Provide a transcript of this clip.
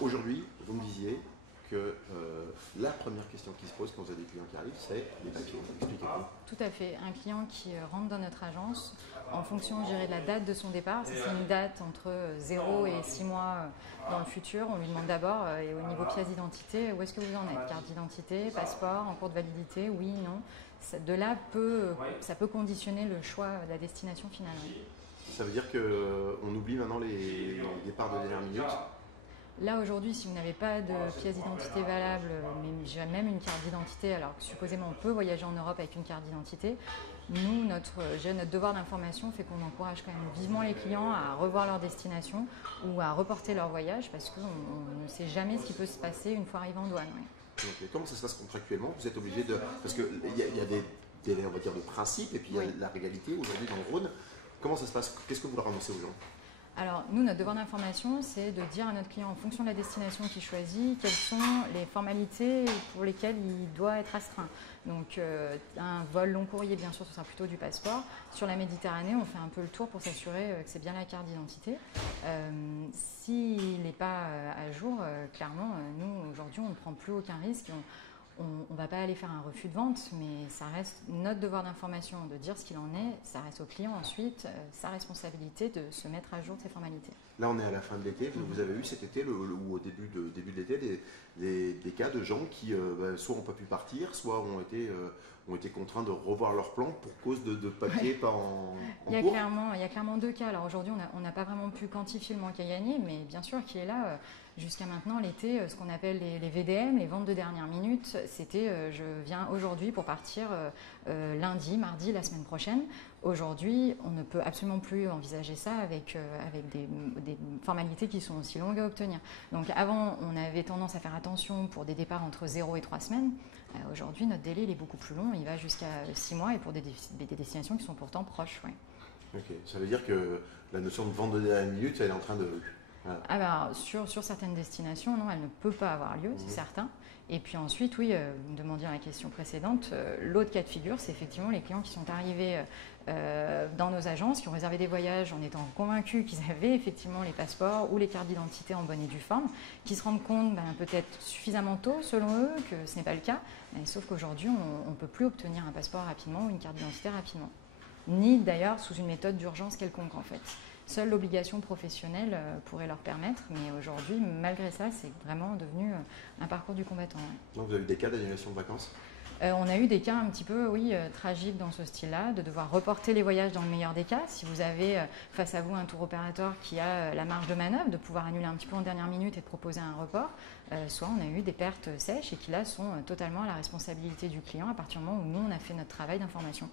Aujourd'hui, vous me disiez que la première question qui se pose quand vous avez des clients qui arrivent, c'est les papiers. Expliquez-moi. Tout à fait. Un client qui rentre dans notre agence, en fonction, je dirais, de la date de son départ, si c'est une date entre 0 et 6 mois dans le futur, on lui demande d'abord, et au niveau pièce d'identité, où est-ce que vous en êtes? Carte d'identité, passeport, en cours de validité, oui, non. De là, ça peut conditionner le choix de la destination finale. Ça veut dire qu'on oublie maintenant les départs de dernière minute. Là aujourd'hui, si vous n'avez pas de pièce d'identité valable, mais même une carte d'identité, alors que supposément on peut voyager en Europe avec une carte d'identité, nous, notre devoir d'information fait qu'on encourage quand même vivement les clients à revoir leur destination ou à reporter leur voyage parce qu'on ne sait jamais ce qui peut se passer une fois arrivé en douane. Oui. Donc, comment ça se passe contractuellement? Vous êtes obligé de... Parce qu'il y a des délais, on va dire, de principe et puis il y a la régalité aujourd'hui dans le Rhône. Comment ça se passe? Qu'est-ce que vous leur annoncez aux gens? Alors nous, notre devoir d'information, c'est de dire à notre client en fonction de la destination qu'il choisit, quelles sont les formalités pour lesquelles il doit être astreint. Donc un vol long courrier, bien sûr, ce sera plutôt du passeport. Sur la Méditerranée, on fait un peu le tour pour s'assurer que c'est bien la carte d'identité. S'il n'est pas à jour, clairement, nous, aujourd'hui, on ne prend plus aucun risque. On ne va pas aller faire un refus de vente, mais ça reste notre devoir d'information de dire ce qu'il en est. Ça reste au client ensuite, sa responsabilité de se mettre à jour de ses formalités. Là, on est à la fin de l'été. Vous avez eu cet été ou au début de l'été des cas de gens qui soit n'ont pas pu partir, soit ont été contraints de revoir leur plan pour cause de papiers pas en il y a cours. clairement deux cas. Alors aujourd'hui, on n'a pas vraiment pu quantifier le manque à gagner, mais bien sûr qu'il est là. Jusqu'à maintenant, l'été, ce qu'on appelle les VDM, les ventes de dernière minute, c'était je viens aujourd'hui pour partir lundi, mardi, la semaine prochaine. Aujourd'hui, on ne peut absolument plus envisager ça avec des formalités qui sont aussi longues à obtenir. Donc avant, on avait tendance à faire attention pour des départs entre 0 et 3 semaines. Aujourd'hui, notre délai il est beaucoup plus long, il va jusqu'à 6 mois et pour des destinations qui sont pourtant proches. Ouais. Ok, ça veut dire que la notion de vente de dernière minute, elle est en train de... Voilà. Alors, sur certaines destinations, non, elle ne peut pas avoir lieu, c'est certain. Et puis ensuite, oui, vous me demandiez dans la question précédente, l'autre cas de figure, c'est effectivement les clients qui sont arrivés dans nos agences, qui ont réservé des voyages en étant convaincus qu'ils avaient effectivement les passeports ou les cartes d'identité en bonne et due forme, qui se rendent compte peut-être suffisamment tôt, selon eux, que ce n'est pas le cas. Sauf qu'aujourd'hui, on ne peut plus obtenir un passeport rapidement ou une carte d'identité rapidement. Ni d'ailleurs sous une méthode d'urgence quelconque en fait. Seule l'obligation professionnelle pourrait leur permettre, mais aujourd'hui, malgré ça, c'est vraiment devenu un parcours du combattant. Ouais. Donc vous avez eu des cas d'annulation de vacances? On a eu des cas un petit peu, oui, tragiques dans ce style-là, de devoir reporter les voyages dans le meilleur des cas. Si vous avez face à vous un tour opérateur qui a la marge de manœuvre, de pouvoir annuler un petit peu en dernière minute et de proposer un report, soit on a eu des pertes sèches et qui là sont totalement à la responsabilité du client à partir du moment où nous, on a fait notre travail d'information.